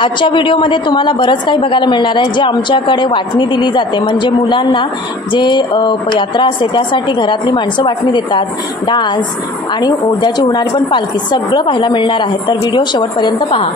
आजच्या व्हिडिओमध्ये तुम्हाला बरंच काही बघायला मिळणार आहे. जे आमच्याकडे वाटणी दिली जाते म्हणजे मुलांना जे यात्रा असते त्यासाठी घरातली माणसं वाटणी देतात, डान्स आणि उद्याची होणारी पण पालखी सगळं पाहायला मिळणार आहे. तर व्हिडिओ शेवटपर्यंत पहा.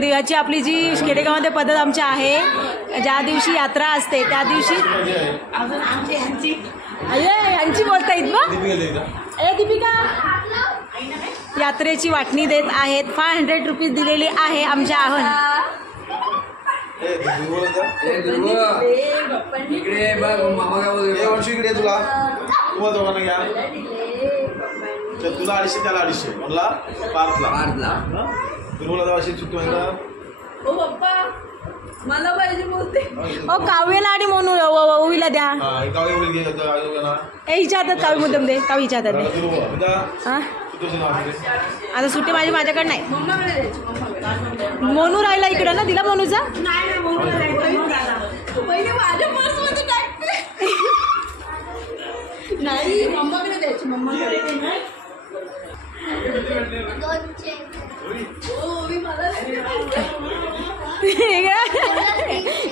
देवाची आपली जी खेडेगावामध्ये पद्धत आमची आहे, ज्या दिवशी यात्रा असते त्या दिवशी यांची बोलता येत ना दीपिका यात्रेची वाटणी देत आहेत. 500 रुपीज दिलेली आहे आमच्या आहन. तुला 250 त्याला 250 म्हणला पार्कला दुर्बला अशी चुकी म्हणला. ओ पप्पा मला पाहिजे बोलते. ओ काव्यला आणि म्हणून ओवीला द्या. काव्य बोल घे ना ए हिच्या हातात काव्य मुद्दम दे. काव्यच्या हातात दे. आता सुट्टी माझ्याकडे नाही. मोनू राहिला इकडं ना, दिला मोनूचा. पहिले माझ्या पर्समध्ये टाकते. नाही मम्माकडे द्यायची. मम्माकडे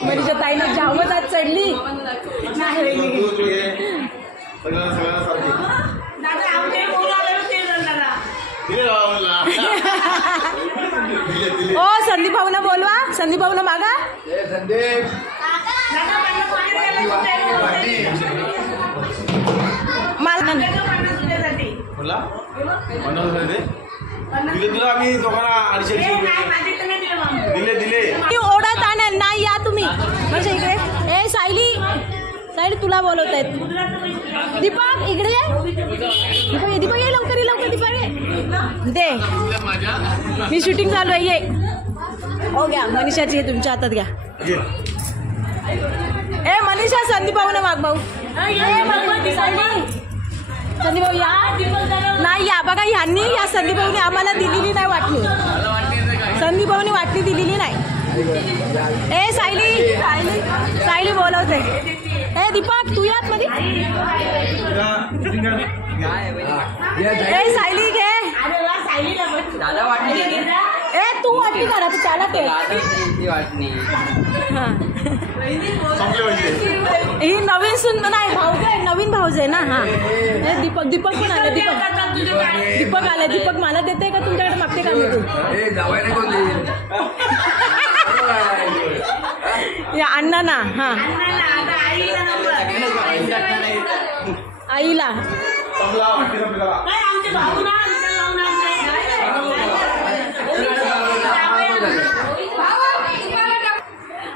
मनीषा ताईला जामच आज चढली. ओ संदीप भाऊना बोलवा. संदीप भाऊना मागा. ओढत आणा नाही या तुम्ही म्हणजे इकडे. ए सायली सायली तुला बोलवत आहेत. दीपक इकडे ये. दीपक ये लवकर ये लवकर. दीपक दे. मी शूटिंग चालू आहे. ये हो घ्या मनीषाची हे तुमच्या हातात घ्या. ए मनीषा संदीप भाऊ ना माग भाऊ. संदीप भाऊ या नाही या बघा. ह्यांनी या संदीप भाऊनी आम्हाला दिलेली नाही वाटणी. संदीप भाऊनी वाटणी दिलेली नाही. ए सायली सायली बोलवते. ए दीपक तू यात मध्ये. ए सायली घे. ए तू वाटणी करा तू त्याला ते ही नवीन सुंदर नाही भाऊ काय नवीन भाऊज आहे ना. हा दीपक दीपक पण आले. दीपक आले. दीपक मला देते का तुमच्याकडे मागते का मी या अण्णा ना. हा आईला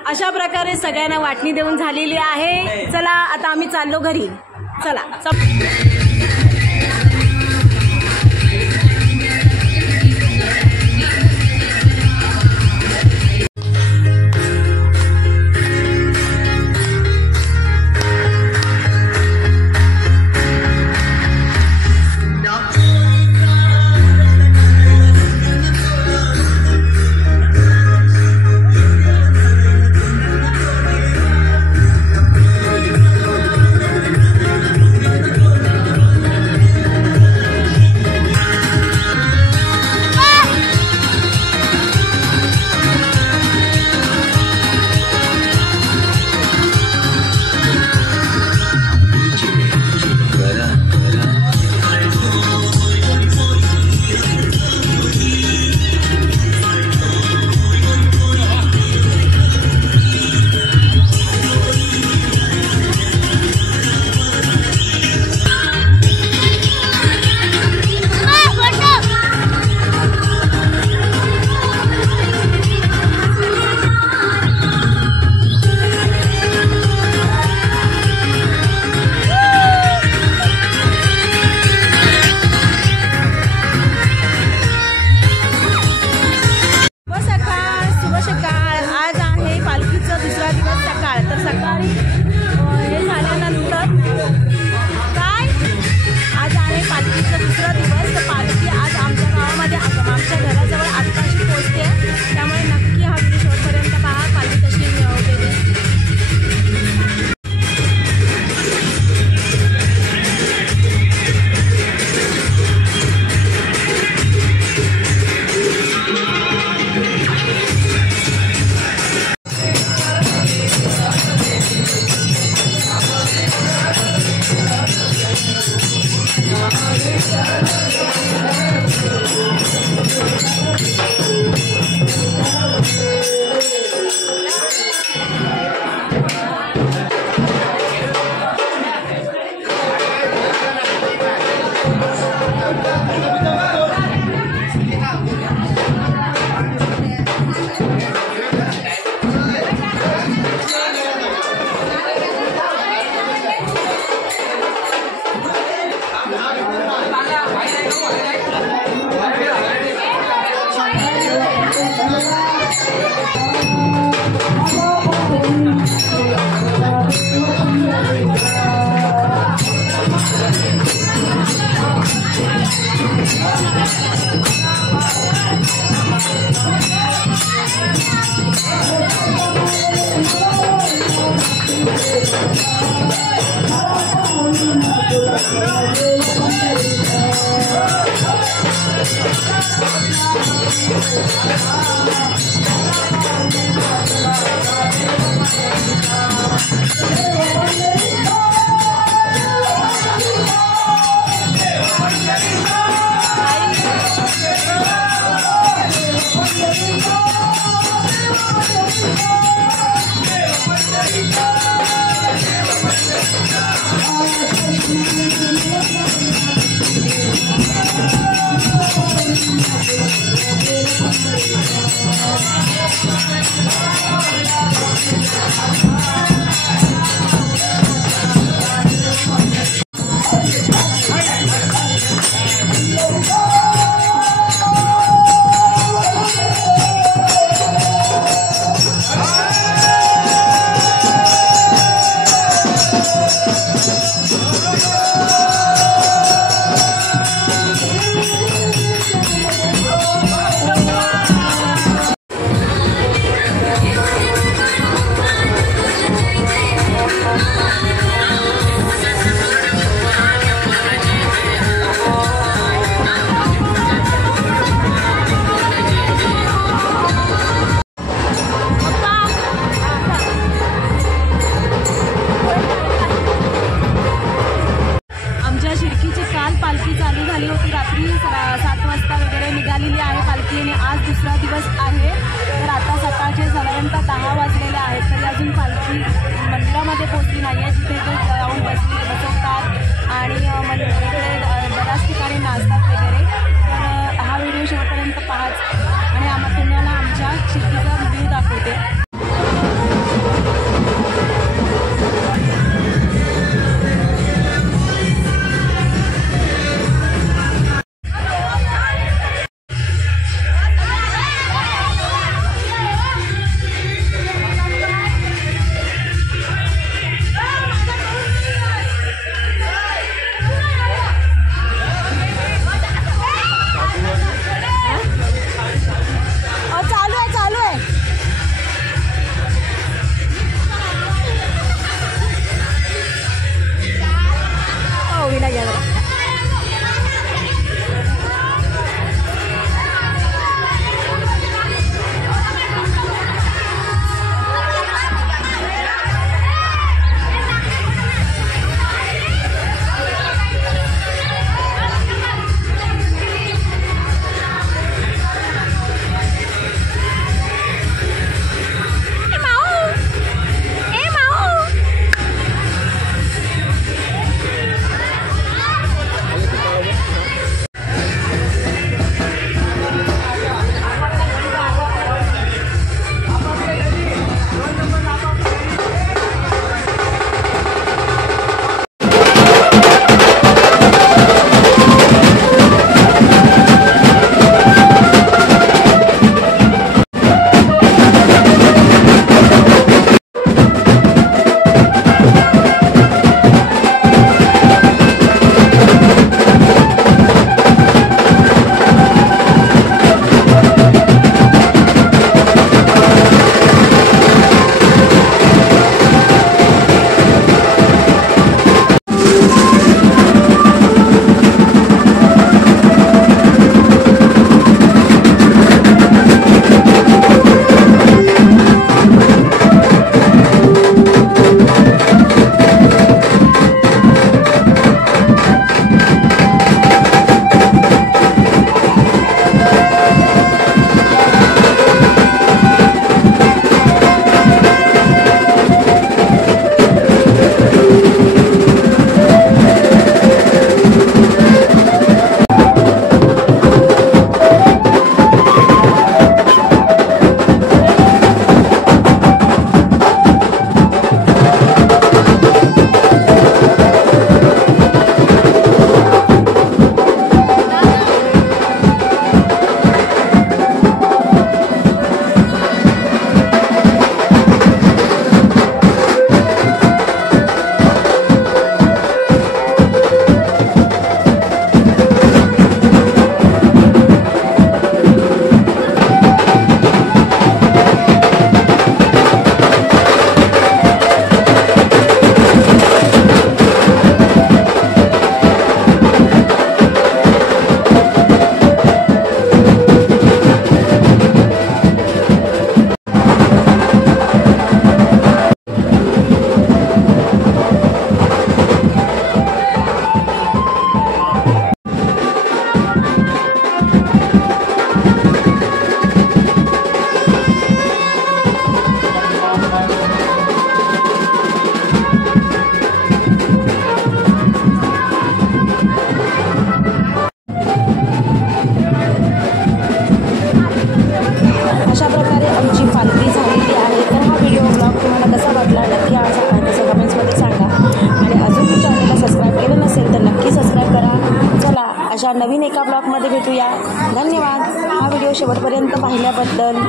अशा प्रकारे सगळ्यांना वाटणी देऊन झालेली आहे. चला आता आम्ही चाललो घरी. चला. मंदिरामध्ये पोहोचली नाही आहे, जिथे ते जाऊन बसवतात आणि इकडे बऱ्याच ठिकाणी नाचतात वगैरे. तर हा व्हिडिओ शेवटपर्यंत पाहाच आणि तुम्हाला आमच्या शिर्डीचा व्ह्यू दाखवते. अशा प्रकारे आमची पालखी झालेली आहे. तर हा व्हिडिओ ब्लॉग तुम्हाला कसा वाटला नक्की तसं कमेंट्समध्ये सांगा. आणि अजून मी चॅनलला सबस्क्राईब केलं नसेल तर नक्की सबस्क्राईब करा. चला अशा नवीन एका ब्लॉगमध्ये भेटूया. धन्यवाद हा व्हिडिओ शेवटपर्यंत पाहिल्याबद्दल.